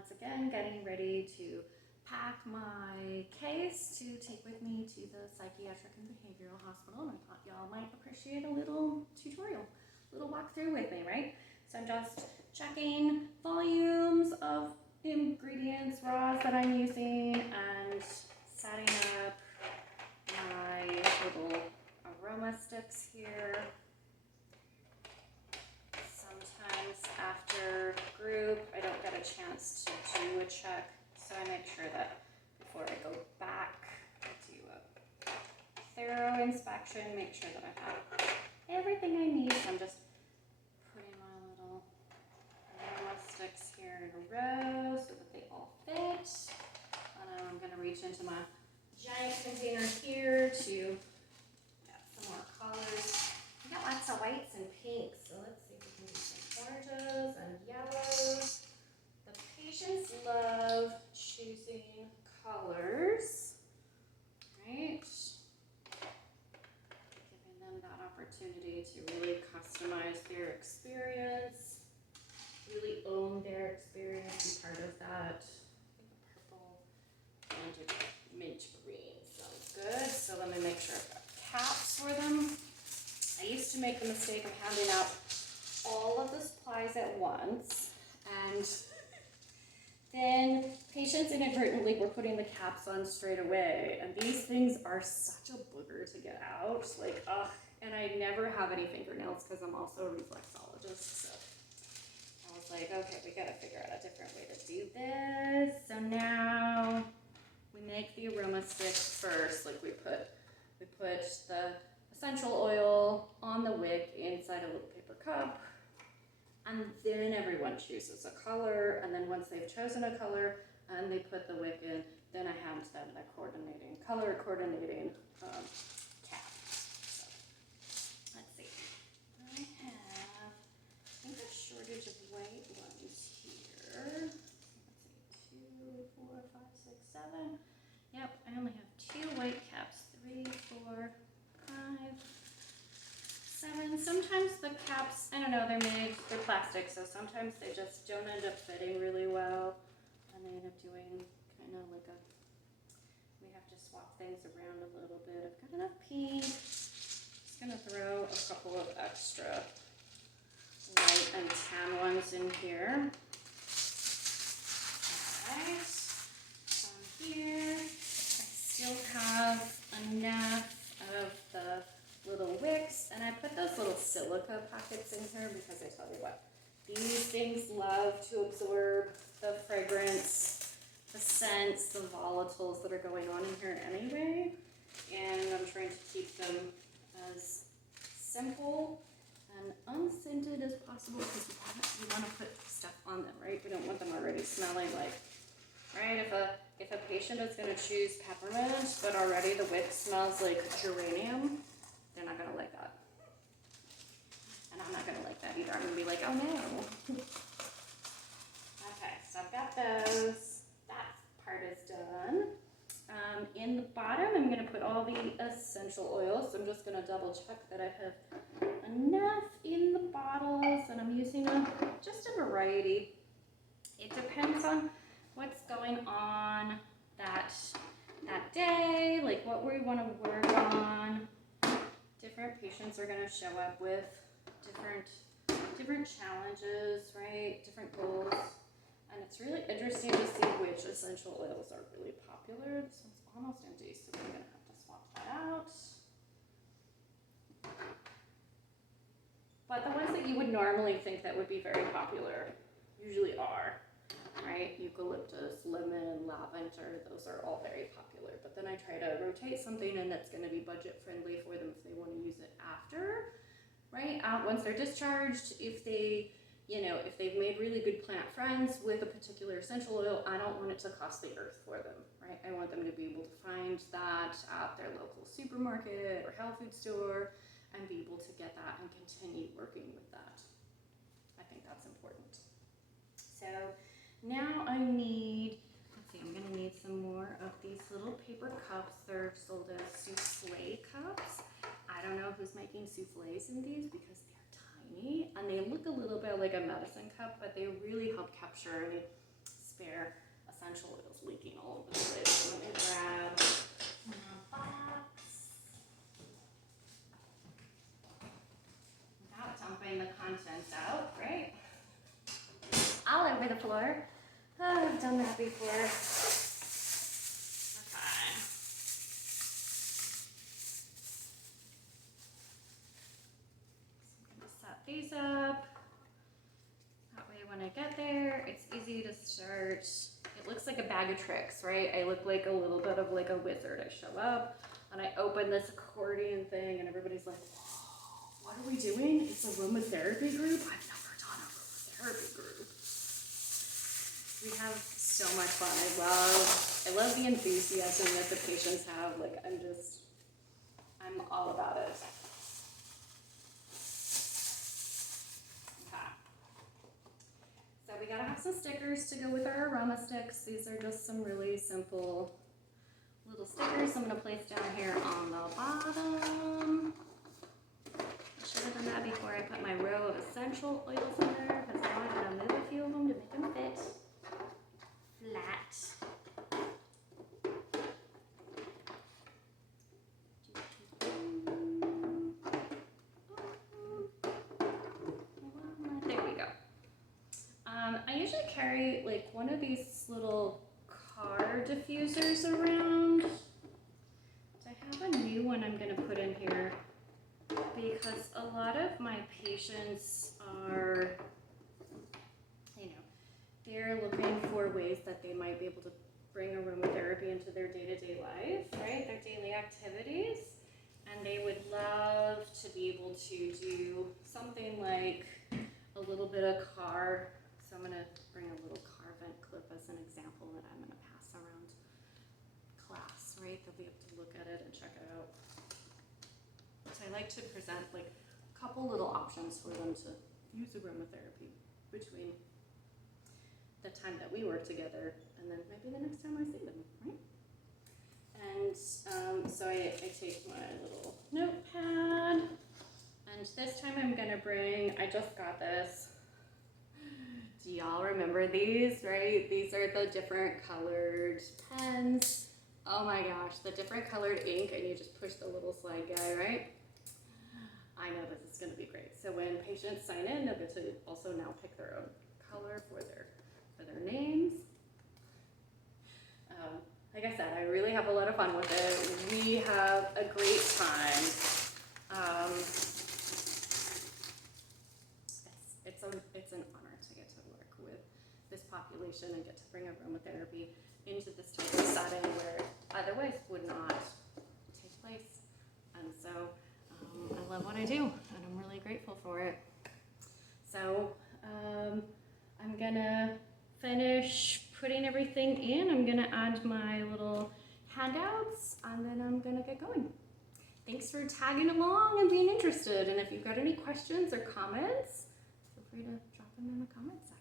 once again getting ready to pack my case to take with me to the psychiatric and behavioral hospital, and I thought y'all might appreciate a little tutorial, a little walkthrough with me, right? So I'm just checking volumes of the ingredients, raws that I'm using, and setting up my little aroma sticks here. Sometimes after group, I don't get a chance to do a check, so I make sure that before I go back, I do a thorough inspection, make sure that I have everything I need. So I'm just putting my little aroma sticks here in a row so that they all fit. And then I'm going to reach into my giant container here to get some more colors. We got lots of whites and pinks, so let's see if we can do some oranges and yellows. The patients love choosing colors, right? Giving them that opportunity to really customize their experience, really own their experience, be part of that. The purple and a mint green sounds good. So let me make sure I've got caps for them. I used to make the mistake of handing out all of the supplies at once, and then patients inadvertently were putting the caps on straight away, and these things are such a booger to get out, like, ugh, and I never have any fingernails because I'm also a reflexologist, so I was like, okay, we gotta figure out a different way to do this. So now we make the aroma sticks first, like we put the essential oil on the wick inside a little paper cup, and then everyone chooses a color, and then once they've chosen a color and they put the wick in, then I hand them the color coordinating cap. So let's see. I think a shortage of white ones here. Let's see, 2, 4, 5, 6, 7. Yep, I only have 2 white caps. 3, 4, 5, 7. Sometimes the caps, I don't know, they're plastic, so sometimes they just don't end up fitting really well, and they end up doing kind of like we have to swap things around a little bit. I've got enough pink. Just gonna throw a couple of extra white and tan ones in here. Alright, on here, I still have enough of the little wicks, and I put those little silica packets in here because I tell you what, these things love to absorb the fragrance, the scents, the volatiles that are going on in here anyway, and I'm trying to keep them as simple and unscented as possible because we want to put stuff on them, right? We don't want them already smelling like, right? If a patient is going to choose peppermint, but already the wick smells like geranium, they're not going to like that. And I'm not going to like that either. I'm going to be like, oh no. Okay, so I've got those. That part is done. In the bottom, I'm going to put all the essential oils. So I'm just going to double check that I have enough in the bottles, and I'm using just a variety. It depends on what's going on that day, like what we want to work on. Different patients are going to show up with different challenges, right? Different goals. And it's really interesting to see which essential oils are really popular. This one's almost empty, so we're going to have to swap that out. But the ones that you would normally think that would be very popular usually are, right? Eucalyptus, lemon, lavender, those are all very popular. But then I try to rotate something in that's going to be budget friendly for them if they want to use it after, right? Once they're discharged, if they've made really good plant friends with a particular essential oil, I don't want it to cost the earth for them, right? I want them to be able to find that at their local supermarket or health food store and be able to get that and continue working with that. I think that's important. So now I need, I'm going to need some more of these little paper cups. They're sold as souffle cups. I don't know who's making souffles in these because they're tiny and they look a little bit like a medicine cup, but they really help capture any spare essential oils leaking all over the place. So let me grab my box without dumping the contents out, right? All over the floor. Oh, I've done that before. Okay. So I'm going to set these up. That way when I get there, it's easy to start. It looks like a bag of tricks, right? I look like a little bit of like a wizard. I show up and I open this accordion thing and everybody's like, whoa, what are we doing? It's Aromatherapy Group? I've never done Aromatherapy Group. We have so much fun. I love the enthusiasm that the patients have. Like, I'm all about it. Okay. So we gotta have some stickers to go with our aroma sticks. These are just some really simple little stickers I'm gonna place down here on the bottom. I should have done that before I put my row of essential oils in there, because now I'm gonna move a few of them to make them fit flat. There we go. I usually carry like one of these little car diffusers around. I have a new one I'm going to put in here because a lot of my patients are, they're looking for ways that they might be able to bring aromatherapy into their day-to-day life, right? Their daily activities. And they would love to be able to do something like a little bit of car. So I'm going to bring a little car vent clip as an example that I'm going to pass around class, right? They'll be able to look at it and check it out. So I like to present like a couple little options for them to use aromatherapy between the time that we work together and then maybe the next time I see them, right? And so I take my little notepad, and this time I'm gonna bring, I just got this. Do y'all remember these, right? These are the different colored pens. Oh my gosh, the different colored ink, and you just push the little slide guy, right? I know this is gonna be great. So when patients sign in, they'll get to also now pick their own color for their names. Like I said, I really have a lot of fun with it. We have a great time. It's an honor to get to work with this population and get to bring aromatherapy into this type of setting where otherwise would not take place. And so I love what I do, and I'm really grateful for it. So I'm gonna finish putting everything in. I'm gonna add my little handouts, and then I'm gonna get going. Thanks for tagging along and being interested. And if you've got any questions or comments, feel free to drop them in the comments section.